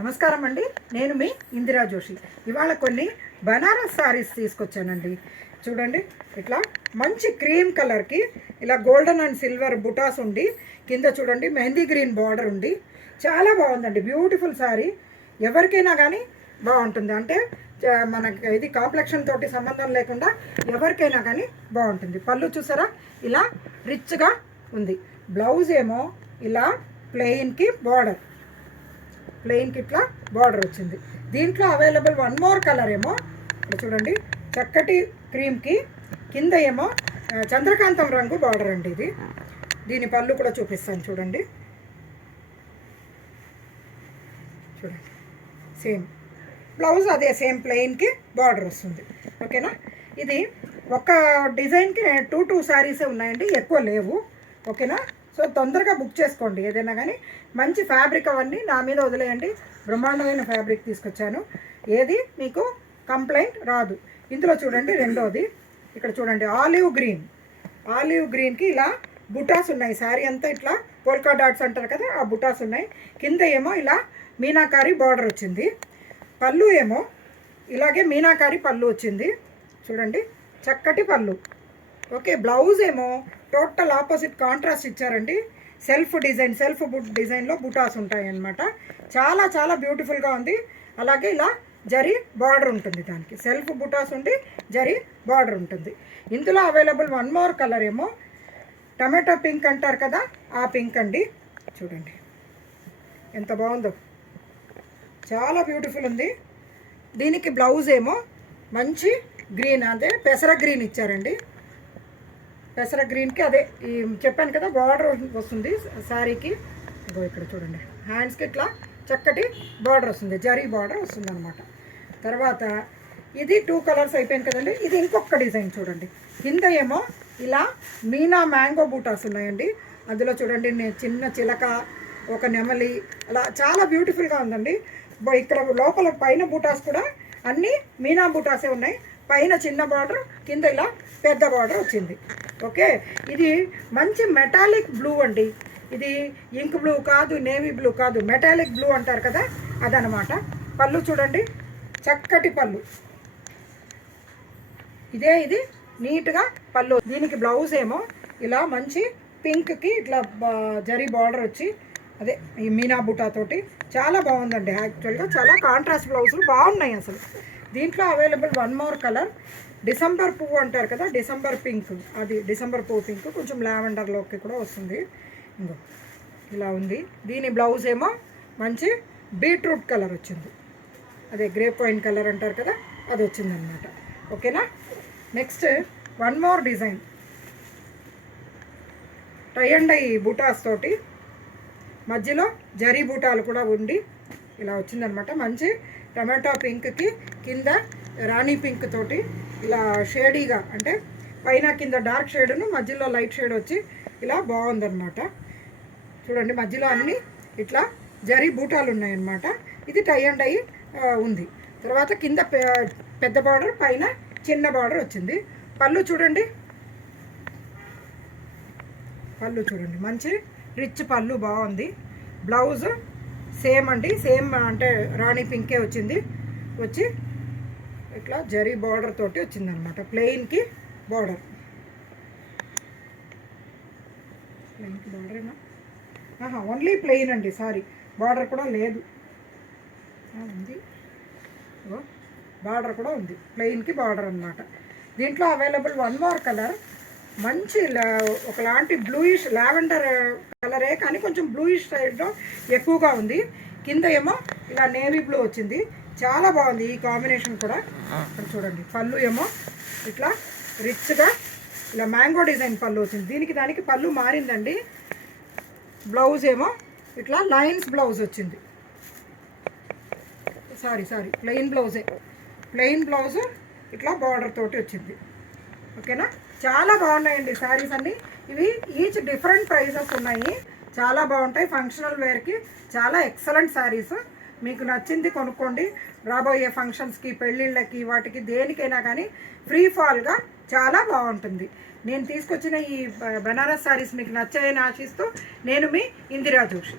నమస్కారం అండి. నేను మీ ఇందిరా జోషి. ఇవాళ కొన్ని బనారస్ సారీస్ తీసుకొచ్చానండి. చూడండి, ఇట్లా మంచి క్రీమ్ కలర్కి ఇలా గోల్డెన్ అండ్ సిల్వర్ బుటాస్ ఉండి కింద చూడండి మెహందీ గ్రీన్ బార్డర్ ఉండి చాలా బాగుందండి. Beautiful sorry. ఎవరికైనా కానీ బాగుంటుంది. అంటే మనకి ఇది కాంప్లెక్షన్ తోటి సంబంధం లేకుండా ఎవరికైనా కానీ బాగుంటుంది. పళ్ళు చూసారా, ఇలా రిచ్గా ఉంది. బ్లౌజ్ ఏమో ఇలా ప్లెయిన్కి ప్లెయిన్కి ఇట్లా బార్డర్ వచ్చింది. దీంట్లో అవైలబుల్ వన్ మోర్ కలర్ ఏమో చూడండి, చక్కటి క్రీమ్కి కింద ఏమో చంద్రకాంతం రంగు బార్డర్ అండి. ఇది దీని పళ్ళు కూడా చూపిస్తాను చూడండి. చూడండి, సేమ్ బ్లౌజ్ అదే సేమ్ ప్లెయిన్కి బార్డర్ వస్తుంది. ఓకేనా. ఇది ఒక డిజైన్కి 2 శారీసే ఉన్నాయండి, ఎక్కువ లేవు. ఓకేనా. సో తొందరగా బుక్ చేసుకోండి. ఏదైనా కానీ మంచి ఫ్యాబ్రిక్ అవన్నీ నా మీద వదిలేయండి. బ్రహ్మాండమైన ఫ్యాబ్రిక్ తీసుకొచ్చాను. ఏది మీకు కంప్లైంట్ రాదు. ఇందులో చూడండి, రెండోది ఇక్కడ చూడండి, ఆలివ్ గ్రీన్కి ఇలా బుటాస్ ఉన్నాయి. శారీ అంతా ఇట్లా పోల్కా డాట్స్ అంటారు కదా, ఆ బుటాస్ ఉన్నాయి. కింద ఏమో ఇలా మీనాకారి బార్డర్ వచ్చింది. పళ్ళు ఏమో ఇలాగే మీనాకారి పళ్ళు వచ్చింది. చూడండి, చక్కటి పళ్ళు. ఓకే. బ్లౌజ్ ఏమో టోటల్ ఆపోజిట్ కాంట్రాస్ట్ ఇచ్చారండి. సెల్ఫ్ డిజైన్లో బుటాస్ ఉంటాయి అన్నమాట. చాలా చాలా బ్యూటిఫుల్గా ఉంది. అలాగే ఇలా జరీ బార్డర్ ఉంటుంది. దానికి సెల్ఫ్ బుటాస్ ఉండి జరీ బార్డర్ ఉంటుంది. ఇందులో అవైలబుల్ వన్ మోర్ కలర్ ఏమో టమాటో పింక్ అంటారు కదా, ఆ పింక్ అండి. చూడండి ఎంత బాగుందో, చాలా బ్యూటిఫుల్ ఉంది. దీనికి బ్లౌజ్ ఏమో మంచి గ్రీన్, అదే పెసర గ్రీన్ ఇచ్చారండి. పెసర గ్రీన్కి అదే ఈ చెప్పాను కదా బార్డర్ వస్తుంది శారీకి. ఇగో ఇక్కడ చూడండి, హ్యాండ్స్కి ఇట్లా చక్కటి బార్డర్ వస్తుంది, జరీ బార్డర్ వస్తుంది అనమాట. తర్వాత ఇది 2 కలర్స్ అయిపోయింది కదండి. ఇది ఇంకొక డిజైన్ చూడండి. కింద ఏమో ఇలా మీనా మ్యాంగో బూటాస్ ఉన్నాయండి. అందులో చూడండి చిన్న చిలక, ఒక నెమలి, అలా చాలా బ్యూటిఫుల్గా ఉందండి. ఇక్కడ లోపల పైన బూటాస్ కూడా అన్నీ మీనా బూటాసే ఉన్నాయి. పైన చిన్న బార్డర్, కింద ఇలా పెద్ద బార్డర్ వచ్చింది. ఓకే. ఇది మంచి మెటాలిక్ బ్లూ అండి. ఇది ఇంక్ బ్లూ కాదు, నేవీ బ్లూ కాదు, మెటాలిక్ బ్లూ అంటారు కదా, అదనమాట. పళ్ళు చూడండి, చక్కటి పళ్ళు. ఇది నీట్గా పళ్ళు. దీనికి బ్లౌజ్ ఏమో ఇలా మంచి పింక్కి ఇట్లా జరీ బార్డర్ వచ్చి అదే ఈ మీనా బుటాతోటి చాలా బాగుందండి. యాక్చువల్గా చాలా కాంట్రాస్ట్ బ్లౌజులు బాగున్నాయి అసలు. దీంట్లో available one more colour December పువ్వు అంటారు కదా, డిసెంబర్ పింక్, అది డిసెంబర్ పువ్వు పింక్, కొంచెం లావెండర్లోకి కూడా వస్తుంది. ఇంకో ఇలా ఉంది. దీని బ్లౌజ్ ఏమో మంచి బీట్రూట్ కలర్ వచ్చింది, అదే గ్రేప్ వైన్ కలర్ అంటారు కదా, అది వచ్చిందనమాట. ఓకేనా. Next one more design tie and dye బూటాస్ తోటి మధ్యలో జరీ బూటాలు కూడా ఉండి ఇలా వచ్చిందనమాట. మంచి టమాటో పింక్కి కింద రాణి పింక్ తోటి ఇలా షేడీగా, అంటే పైన కింద డార్క్ షేడును మధ్యలో లైట్ షేడ్ వచ్చి ఇలా బాగుందన్నమాట. చూడండి, మధ్యలో అన్నీ ఇట్లా జరీ బూటాలు ఉన్నాయన్నమాట. ఇది టై అండ్ డై ఉంది. తర్వాత కింద పెద్ద బార్డర్, పైన చిన్న బార్డర్ వచ్చింది. పళ్ళు చూడండి, మంచి రిచ్ పళ్ళు, బాగుంది. బ్లౌజ్ సేమ్ అండి, సేమ్ అంటే రాణి పింకే వచ్చింది. వచ్చి ఇట్లా జరీ బార్డర్ తోటి వచ్చిందనమాట. ప్లెయిన్కి బార్డర్, బార్డరేనా, ఓన్లీ ప్లెయిన్ అండి, సారీ బార్డర్ కూడా లేదు, ఉంది బార్డర్ కూడా ఉంది, ప్లెయిన్కి బార్డర్ అనమాట. దీంట్లో అవైలబుల్ వన్ మోర్ కలర్ మంచి ఒకలాంటి బ్లూయిష్ లావెండర్ కలరే, కానీ కొంచెం బ్లూయిష్ సైడ్లో ఎక్కువగా ఉంది. కింద ఏమో ఇలా నేవీ బ్లూ వచ్చింది, చాలా బాగుంది ఈ కాంబినేషన్ కూడా. ఇక్కడ చూడండి, పళ్ళు ఏమో ఇట్లా రిచ్గా ఇలా మ్యాంగో డిజైన్ పళ్ళు వచ్చింది. దానికి పళ్ళు మారిందండి. బ్లౌజ్ ఏమో ఇట్లా లైన్స్ బ్లౌజ్ వచ్చింది, సారీ ప్లెయిన్ బ్లౌజు ఇట్లా బార్డర్ తోటి వచ్చింది. ఓకేనా. చాలా బాగున్నాయండి శారీస్ అన్నీ. ఇవి ఈచ్ డిఫరెంట్ ప్రైజెస్ ఉన్నాయి, చాలా బాగుంటాయి. ఫంక్షనల్ వేర్కి చాలా ఎక్సలెంట్ శారీస్. మీకు నచ్చింది కొనుక్కోండి. రాబోయే ఫంక్షన్స్కి, పెళ్ళిళ్ళకి, వాటికి దేనికైనా కానీ ఫ్రీ ఫాల్గా చాలా బాగుంటుంది. నేను తీసుకొచ్చిన ఈ బనారస్ శారీస్ మీకు నచ్చాయని ఆశిస్తూ నేను మీ ఇందిరా జోషి.